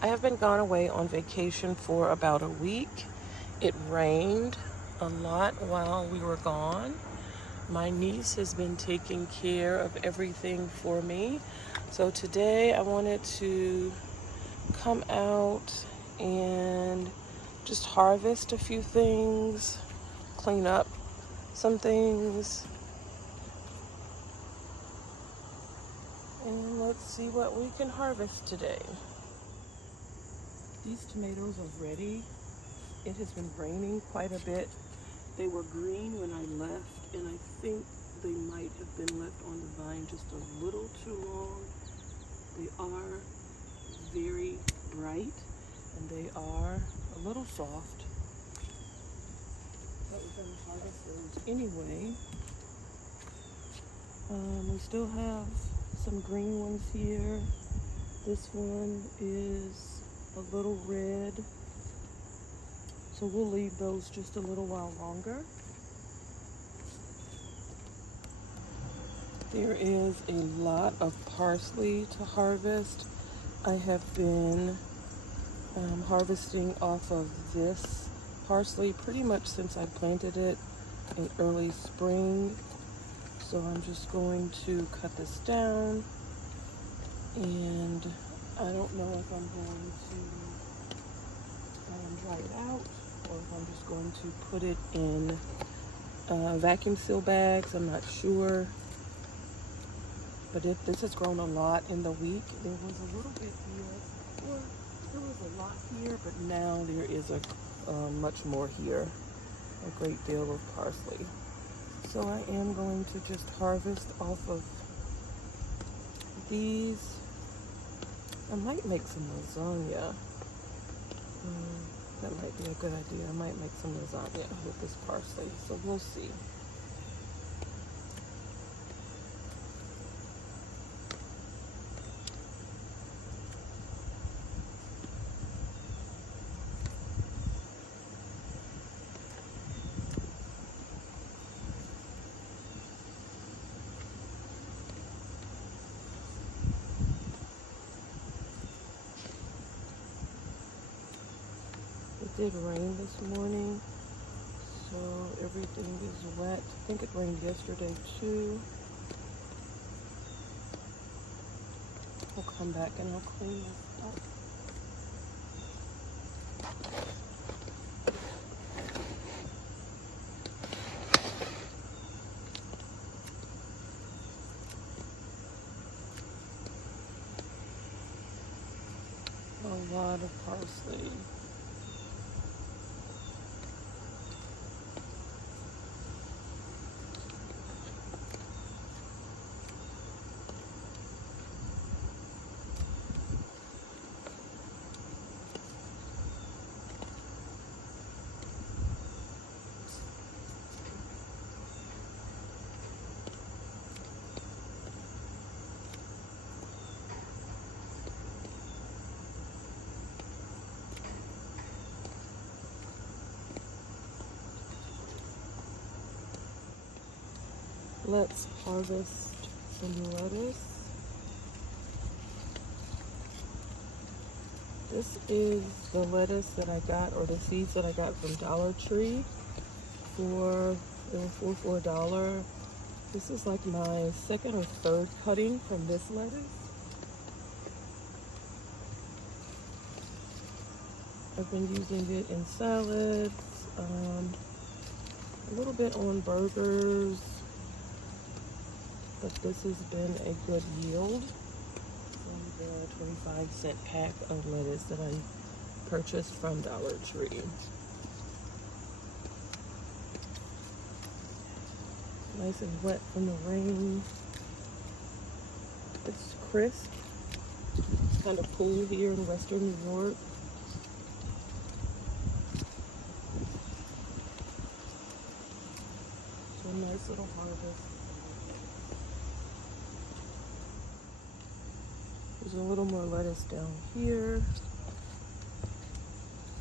I have been gone away on vacation for about a week. It rained a lot while we were gone. My niece has been taking care of everything for me. So today I wanted to come out and just harvest a few things, clean up some things, and let's see what we can harvest today. These tomatoes are ready. It has been raining quite a bit. They were green when I left, and I think they might have been left on the vine just a little too long. They are very bright, and they are a little soft. But we're going to harvest those anyway. We still have some green ones here. This one is a little red. So we'll leave those just a little while longer. There is a lot of parsley to harvest. I have been harvesting off of this parsley pretty much since I planted it in early spring. So I'm just going to cut this down, and I don't know if I'm going to dry it out or if I'm just going to put it in vacuum seal bags. I'm not sure. But this has grown a lot in the week. There was a little bit here, or there was a lot here, but now there is much more here, a great deal of parsley. So I am going to just harvest off of these. I might make some lasagna. That might be a good idea. I might make some lasagna with this parsley, so we'll see. It did rain this morning, so everything is wet. I think it rained yesterday too. I'll come back and I'll clean this up. A lot of parsley. Let's harvest some lettuce. This is the lettuce that I got, or the seeds that I got from Dollar Tree they were for $1. This is like my second or third cutting from this lettuce. I've been using it in salads, a little bit on burgers, but this has been a good yield from the 25-cent pack of lettuce that I purchased from Dollar Tree. Nice and wet from the rain. It's crisp. It's kind of cool here in western New York. So a nice little harvest. There's a little more lettuce down here.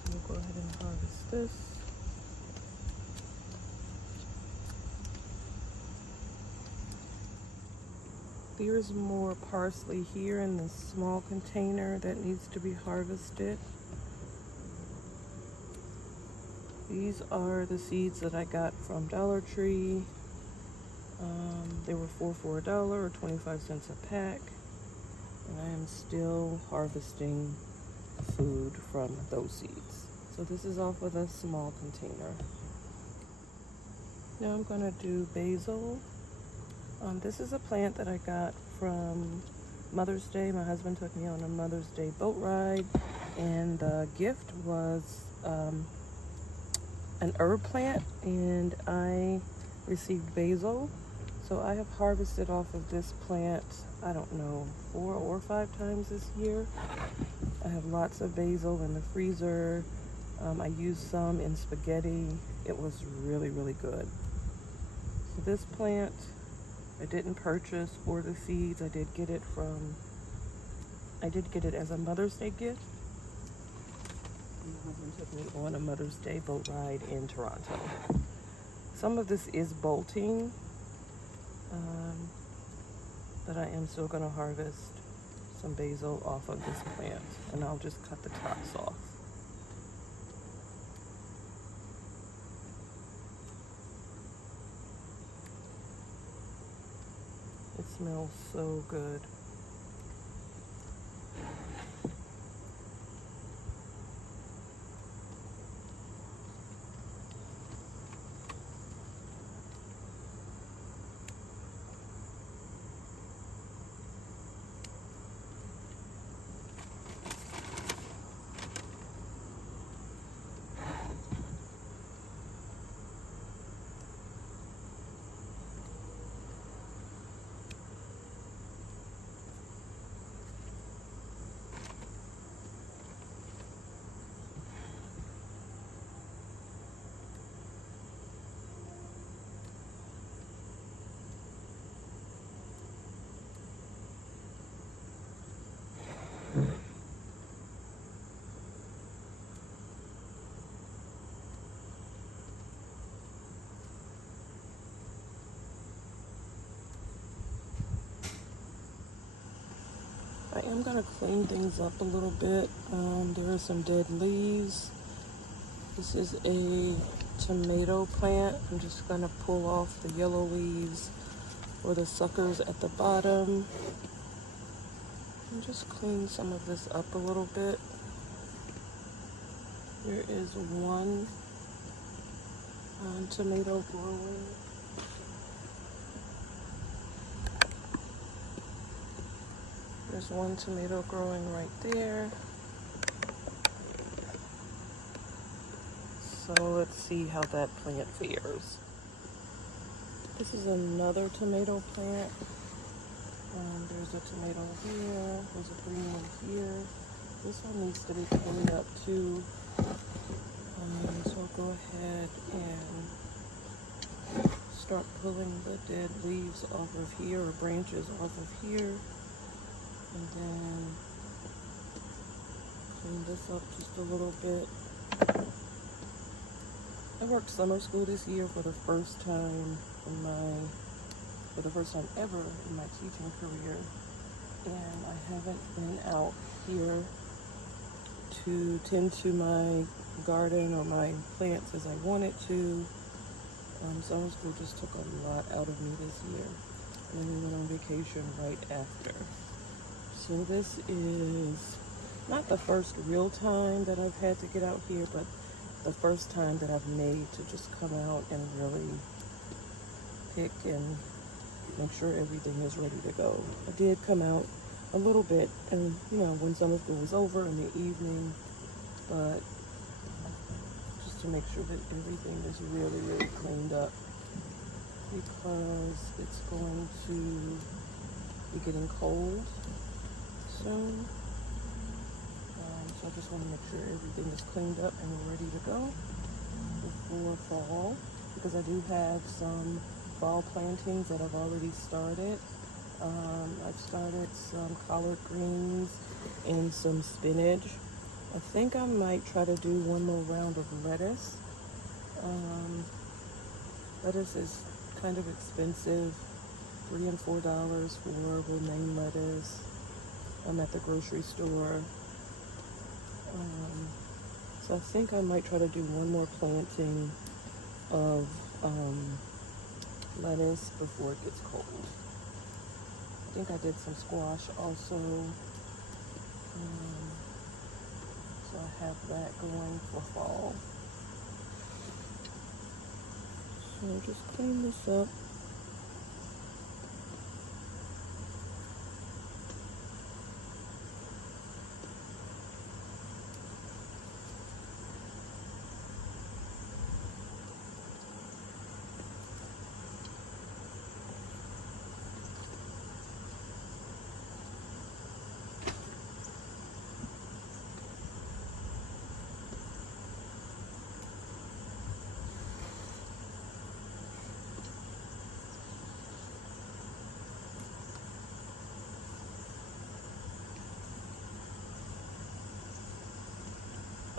We'll go ahead and harvest this. There's more parsley here in this small container that needs to be harvested. These are the seeds that I got from Dollar Tree. They were 4 for $1 or 25 cents a pack. And I am still harvesting food from those seeds. So this is off of a small container. Now I'm gonna do basil. This is a plant that I got from Mother's Day. My husband took me on a Mother's Day boat ride, and the gift was an herb plant, and I received basil. So I have harvested off of this plant, I don't know, 4 or 5 times this year. I have lots of basil in the freezer. I used some in spaghetti. It was really, really good. So this plant, I didn't purchase for the seeds. I did get it as a Mother's Day gift. My husband took me on a Mother's Day boat ride in Toronto. Some of this is bolting, but I am still gonna harvest some basil off of this plant, and I'll just cut the tops off. It smells so good. I am going to clean things up a little bit. There are some dead leaves. This is a tomato plant. I'm just going to pull off the yellow leaves or the suckers at the bottom. And just clean some of this up a little bit. There is one tomato growing. There's one tomato growing right there. So let's see how that plant fares. This is another tomato plant. There's a tomato here. There's a green one here. This one needs to be cleaned up too. So I'll go ahead and start pulling the dead leaves off of here, or branches off of here. And then clean this up just a little bit. I worked summer school this year for the first time ever in my teaching career, and I haven't been out here to tend to my garden or my plants as I wanted to. Summer school just took a lot out of me this year, and then we went on vacation right after. So this is not the first real time that I've had to get out here, but the first time that I've made to just come out and really pick and make sure everything is ready to go. I did come out a little bit, and when summer school was over in the evening, but just to make sure that everything is really, really cleaned up, because it's going to be getting cold soon. So I just want to make sure everything is cleaned up and ready to go before fall, because I do have some fall plantings that I've already started. I've started some collard greens and some spinach. I think I might try to do one more round of lettuce. Lettuce is kind of expensive $3 and $4 for romaine lettuce. I'm at the grocery store. So I think I might try to do one more planting of lettuce before it gets cold. I think I did some squash also. So I have that going for fall. So I'll just clean this up.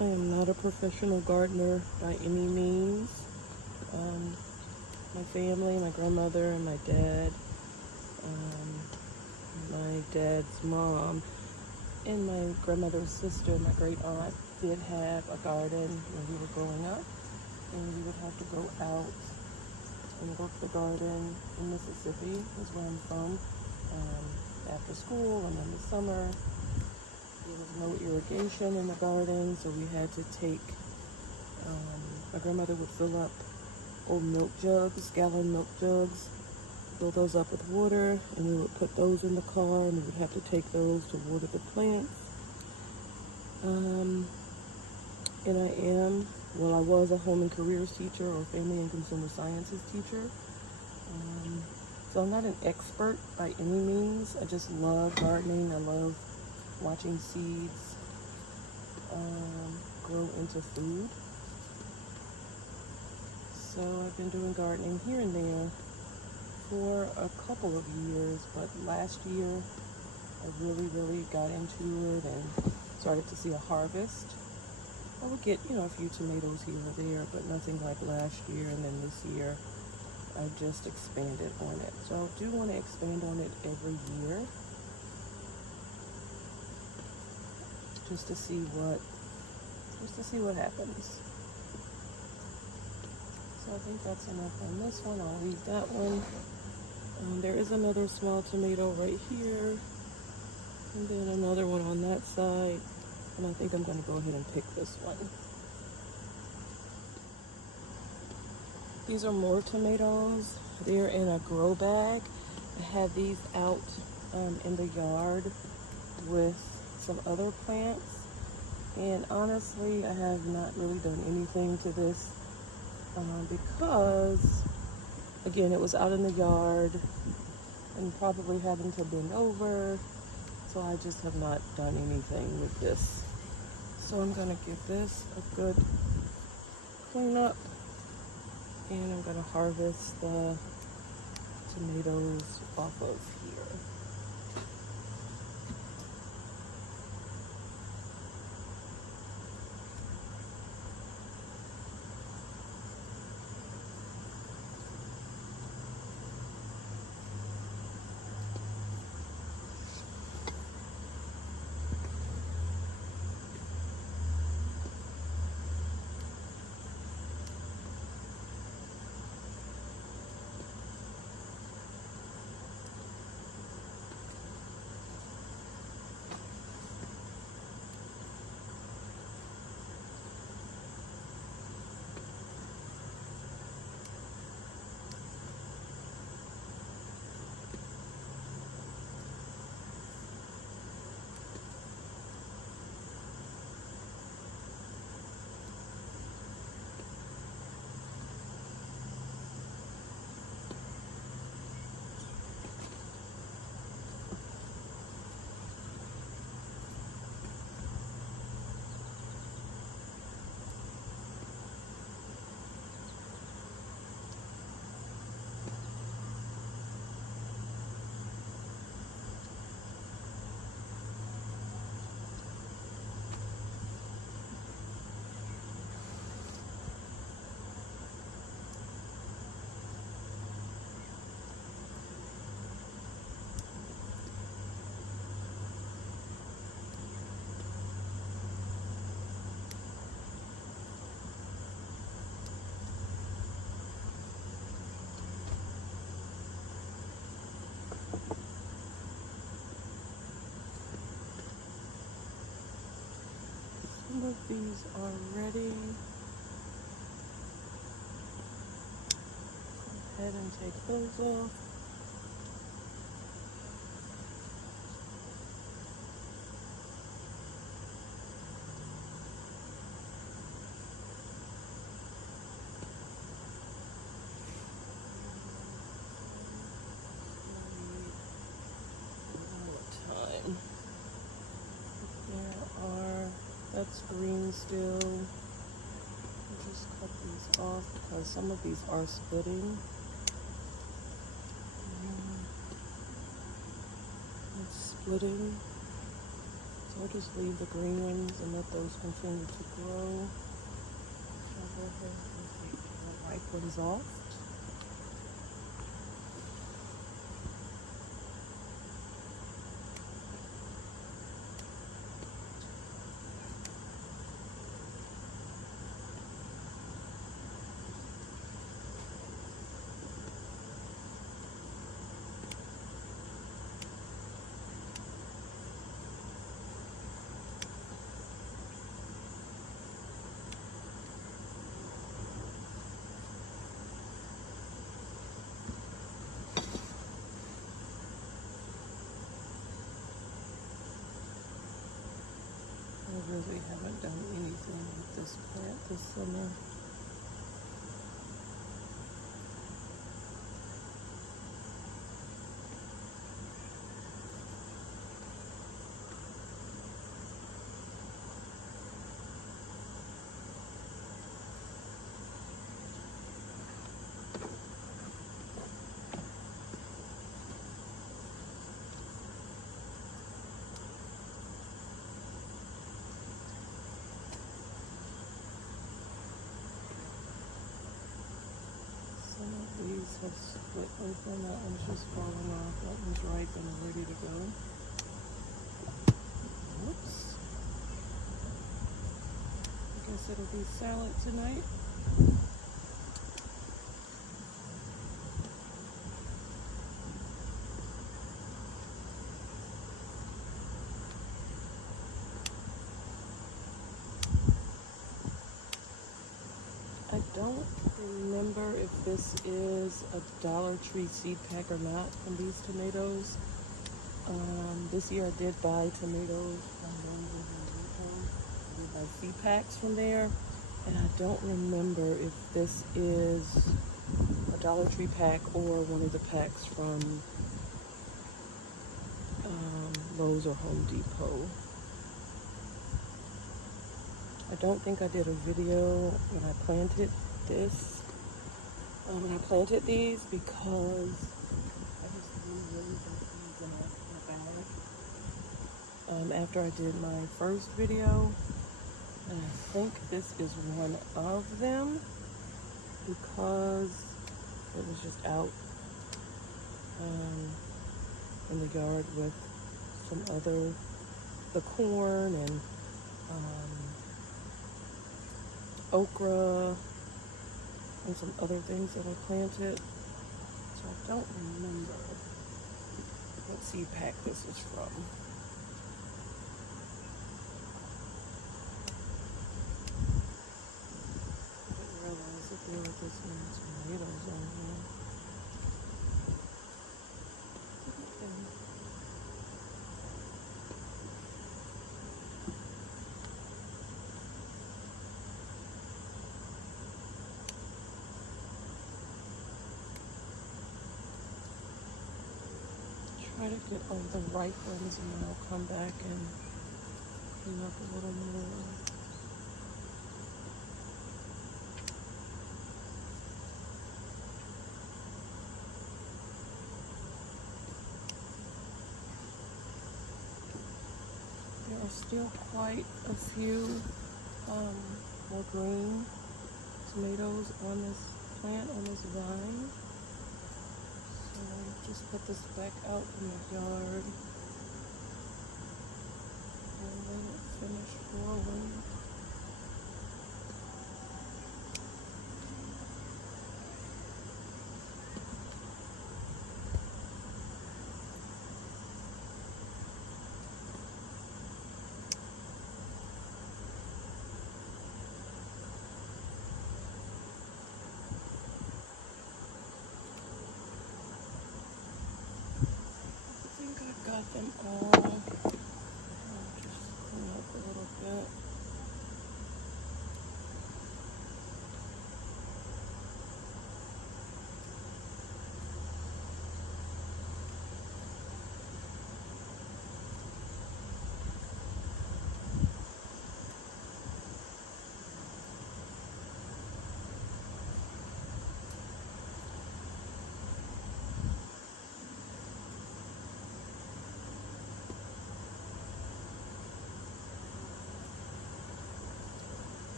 I am not a professional gardener by any means. My family, my grandmother and my dad, my dad's mom, and my grandmother's sister, my great aunt, did have a garden when we were growing up. And we would have to go out and work the garden in Mississippi, is where I'm from, after school and in the summer. There was no irrigation in the garden, so we had to take, my grandmother would fill up old milk jugs, gallon milk jugs, fill those up with water, and we would put those in the car, and we would have to take those to water the plants. And I was a home and careers teacher or family and consumer sciences teacher. So I'm not an expert by any means. I just love gardening. I love watching seeds grow into food. So I've been doing gardening here and there for a couple of years, but last year I really got into it and started to see a harvest. I would get, a few tomatoes here or there, but nothing like last year. And then this year I just expanded on it. So I do want to expand on it every year, just to see what happens. So I think that's enough on this one. I'll leave that one. There is another small tomato right here, and then another one on that side. And I think I'm going to go ahead and pick this one. These are more tomatoes. They're in a grow bag. I had these out in the yard with some other plants. And honestly, I have not really done anything to this because, again, it was out in the yard and probably having to bend over. So I just have not done anything with this. So I'm going to give this a good clean up, and I'm going to harvest the tomatoes off of here. of these are ready. Go ahead and take those off. That's green still. I'll just cut these off because some of these are splitting. It's splitting. So I'll just leave the green ones and let those continue to grow. I'll go ahead and take the ripe ones off. I really haven't done anything with this plant this summer. These have split open. That one's just falling off. That one's ripe and ready to go. Whoops. I guess it'll be salad tonight. I don't remember if this is a Dollar Tree seed pack or not from these tomatoes. This year I did buy tomatoes from I did buy seed packs from there, and I don't remember if this is a Dollar Tree pack or one of the packs from Lowe's or Home Depot. I don't think I did a video when I planted this, when I planted these, because I just really seeds in my bag after I did my first video, and I think this is one of them because it was just out in the yard with some other, the corn and okra and some other things that I planted. So I don't remember what seed pack this is from. I didn't realize if there were this many tomatoes on here. Try to get all the ripe ones and then I'll come back and clean up a little more. There are still quite a few more green tomatoes on this plant, on this vine. So just put this back out in the yard and let it finish growing. got them all. I'll just clean up a little bit.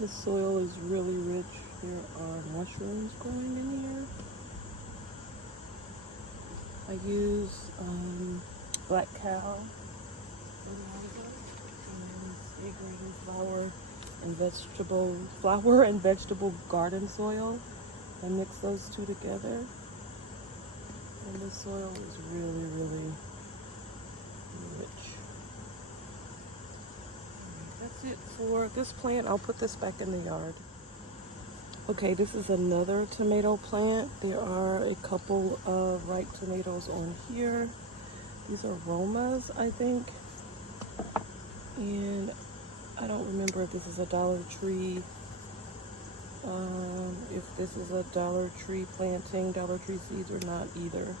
The soil is really rich. There are mushrooms growing in here. I use Black Cow fertilizer and Sega flower and vegetable garden soil. I mix those two together, and the soil is really, really rich. That's it for this plant. I'll put this back in the yard. Okay, this is another tomato plant. There are a couple of ripe tomatoes on here. These are Romas, I think. And I don't remember if this is a Dollar Tree. If this is a Dollar Tree planting, Dollar Tree seeds or not either.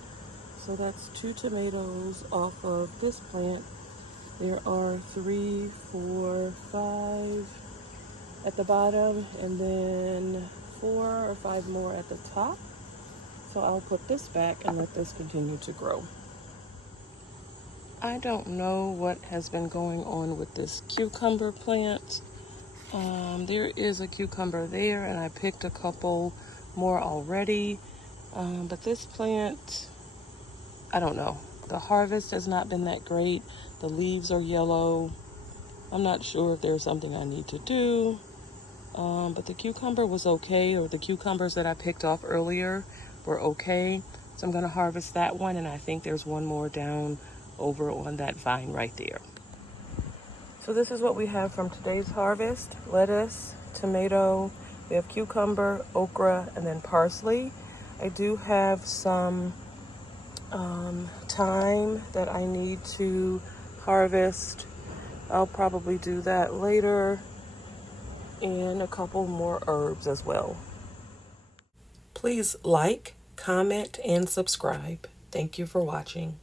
So that's 2 tomatoes off of this plant. There are 3, 4, 5 at the bottom, and then 4 or 5 more at the top. So I'll put this back and let this continue to grow. I don't know what has been going on with this cucumber plant. There is a cucumber there, and I picked a couple more already. But this plant, I don't know. The harvest has not been that great. The leaves are yellow. I'm not sure if there's something I need to do. But the cucumber was okay, or the cucumbers that I picked off earlier were okay. So I'm going to harvest that one, and I think there's one more down over on that vine right there. So this is what we have from today's harvest. Lettuce, tomato, we have cucumber, okra, and then parsley. I do have some thyme that I need to harvest. I'll probably do that later. And a couple more herbs as well. Please like, comment, and subscribe. Thank you for watching.